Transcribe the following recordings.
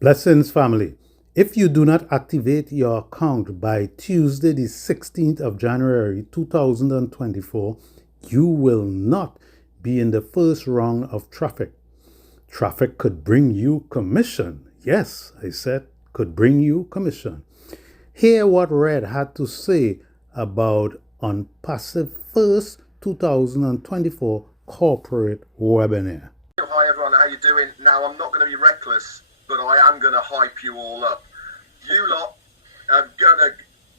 Blessings, family. If you do not activate your account by Tuesday, the 16th of January 2024, you will not be in the first round of traffic. Traffic could bring you commission. Yes, I said could bring you commission. Hear what Red had to say about ONPASSIVE first 2024 corporate webinar. Hi everyone, how you doing? Now I'm not going to be reckless, but I am going to hype you all up. You lot are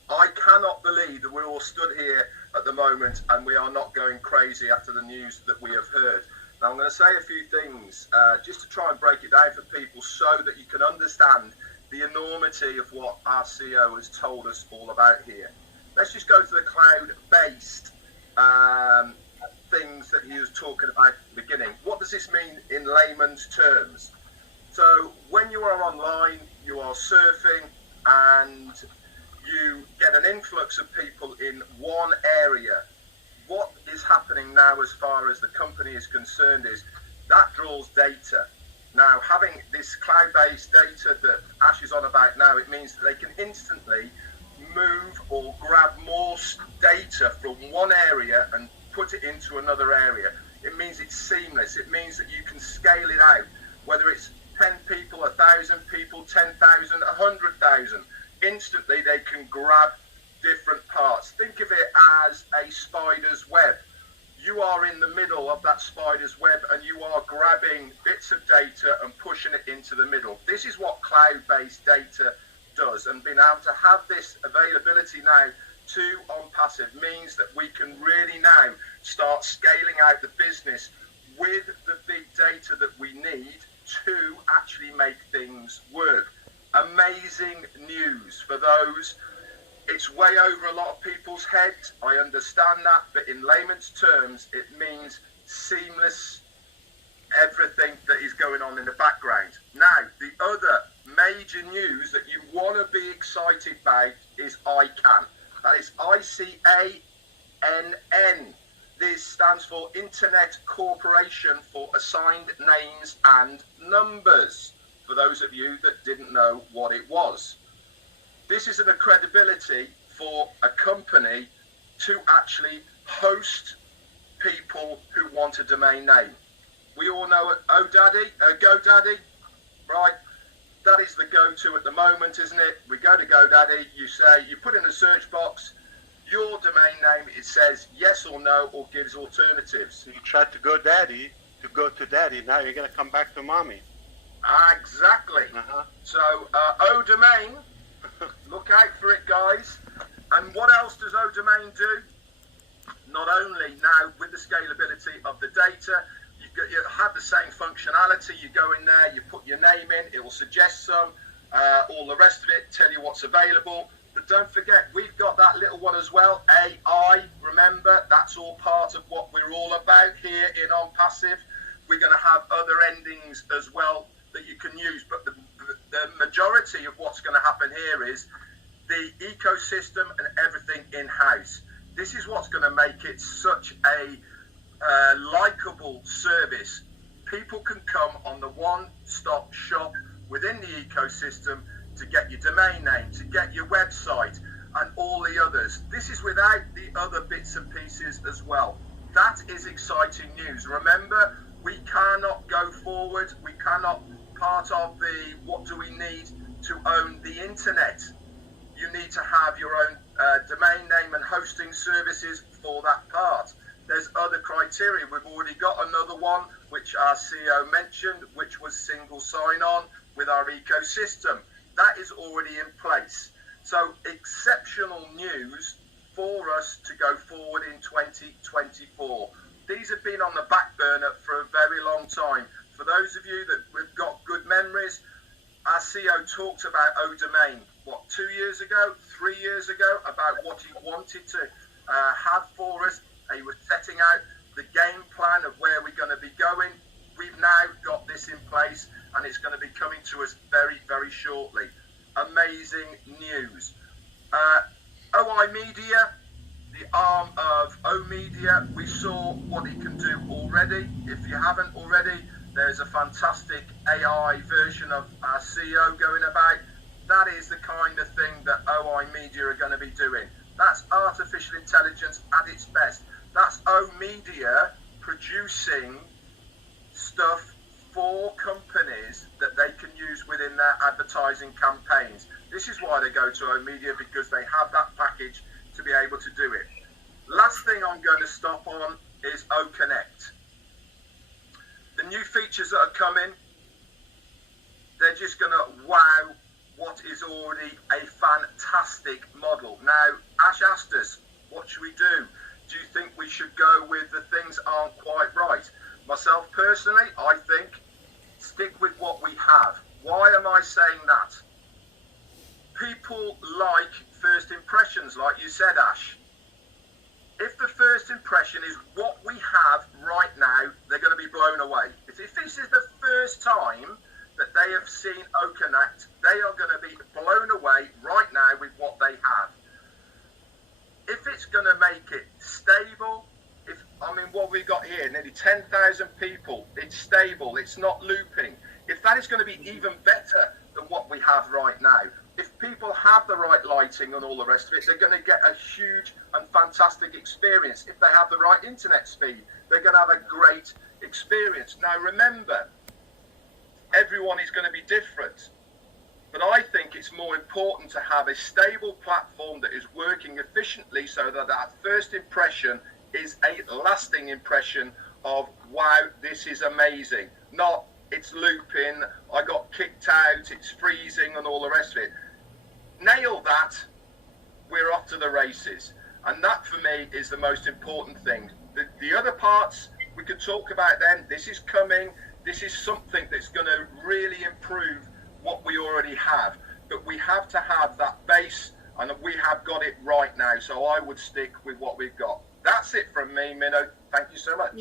I cannot believe that we're all stood here at the moment and we are not going crazy after the news that we have heard. Now I'm going to say a few things just to try and break it down for people so that you can understand the enormity of what our CEO has told us all about here. Let's just go to the cloud-based things that he was talking about at the beginning. What does this mean in layman's terms? So when you are online, you are surfing and you get an influx of people in one area. What is happening now as far as the company is concerned is that draws data. Now, having this cloud-based data that Ash is on about now, it means that they can instantly move or grab more data from one area and put it into another area. It means it's seamless. It means that you can scale it out, whether it's 10 people, 1,000 people, 10,000, 100,000. Instantly, they can grab different parts. Think of it as a spider's web. You are in the middle of that spider's web and you are grabbing bits of data and pushing it into the middle. This is what cloud-based data does, and being able to have this availability now to ONPASSIVE means that we can really now start scaling out the business with the big data that we need to actually make things work. Amazing news for those. It's way over a lot of people's heads. I understand that, but in layman's terms, it means seamless everything that is going on in the background. Now, the other major news that you want to be excited about is ICANN. That is ICANN. This stands for Internet Corporation for Assigned Names and Numbers, for those of you that didn't know what it was. This is a credibility for a company to actually host people who want a domain name. We all know GoDaddy, right? That is the go-to at the moment, isn't it? We go to GoDaddy, you put in a search box, your domain name, it says yes or no, or gives alternatives. You tried to go to daddy, now you're going to come back to mommy. Exactly. So, O-Domain, look out for it, guys. And what else does O-Domain do? Not only now with the scalability of the data, you have the same functionality. You go in there, you put your name in, it will suggest some, all the rest of it, tell you what's available. But don't forget, we've got that little one as well, AI. Remember, that's all part of what we're all about here in ONPASSIVE. We're going to have other endings as well that you can use. But the majority of what's going to happen here is the ecosystem and everything in-house. This is what's going to make it such a likable service. People can come on the one-stop shop within the ecosystem to get your domain name, to get your website and all the others. This is without the other bits and pieces as well. That is exciting news. Remember, we cannot go forward. We cannot part of the what do we need to own the internet. You need to have your own domain name and hosting services for that part. There's other criteria. We've already got another one, which our CEO mentioned, which was single sign-on with our ecosystem. That is already in place. So exceptional news for us to go forward in 2024. These have been on the back burner for a very long time. For those of you that have got good memories, our CEO talked about O-Domain, 2 years ago, 3 years ago, about what he wanted to have for us. He was setting out the game plan of where we're going to be going. We've now got this in place and it's going to be coming to us very, very shortly. Amazing news. OI Media, the arm of O Media, we saw what it can do already. If you haven't already, There's a fantastic AI version of our CEO going about. That is the kind of thing that OI Media are going to be doing. That's artificial intelligence at its best. That's O Media producing stuff for companies that they can use within their advertising campaigns. This is why they go to O Media, because they have that package to be able to do it. Last thing I'm going to stop on is O Connect. The new features that are coming, they're just going to wow what is already a fantastic model. Now, Ash asked us, what should we do? Do you think we should go with the things aren't quite right? Myself personally, I think stick with what we have. Why am I saying that? People like first impressions, like you said, Ash. If the first impression is what we have right now, they're going to be blown away. If this is the first time that they have seen OConnect, they are going to be blown away right now with what they have. If it's going to make it stable, what we've got here, nearly 10,000 people, it's stable, it's not looping. If that is going to be even better than what we have right now, if people have the right lighting and all the rest of it, they're going to get a huge and fantastic experience. If they have the right internet speed, they're going to have a great experience. Now remember, everyone is going to be different. But I think it's more important to have a stable platform that is working efficiently so that that first impression is a lasting impression of, wow, this is amazing. Not, it's looping, I got kicked out, it's freezing and all the rest of it. Nail that, we're off to the races. And that for me is the most important thing. The other parts we could talk about then. This is coming. This is something that's going to really improve what we already have. But we have to have that base, and we have got it right now. So I would stick with what we've got. That's it from me, Minnow. Thank you so much.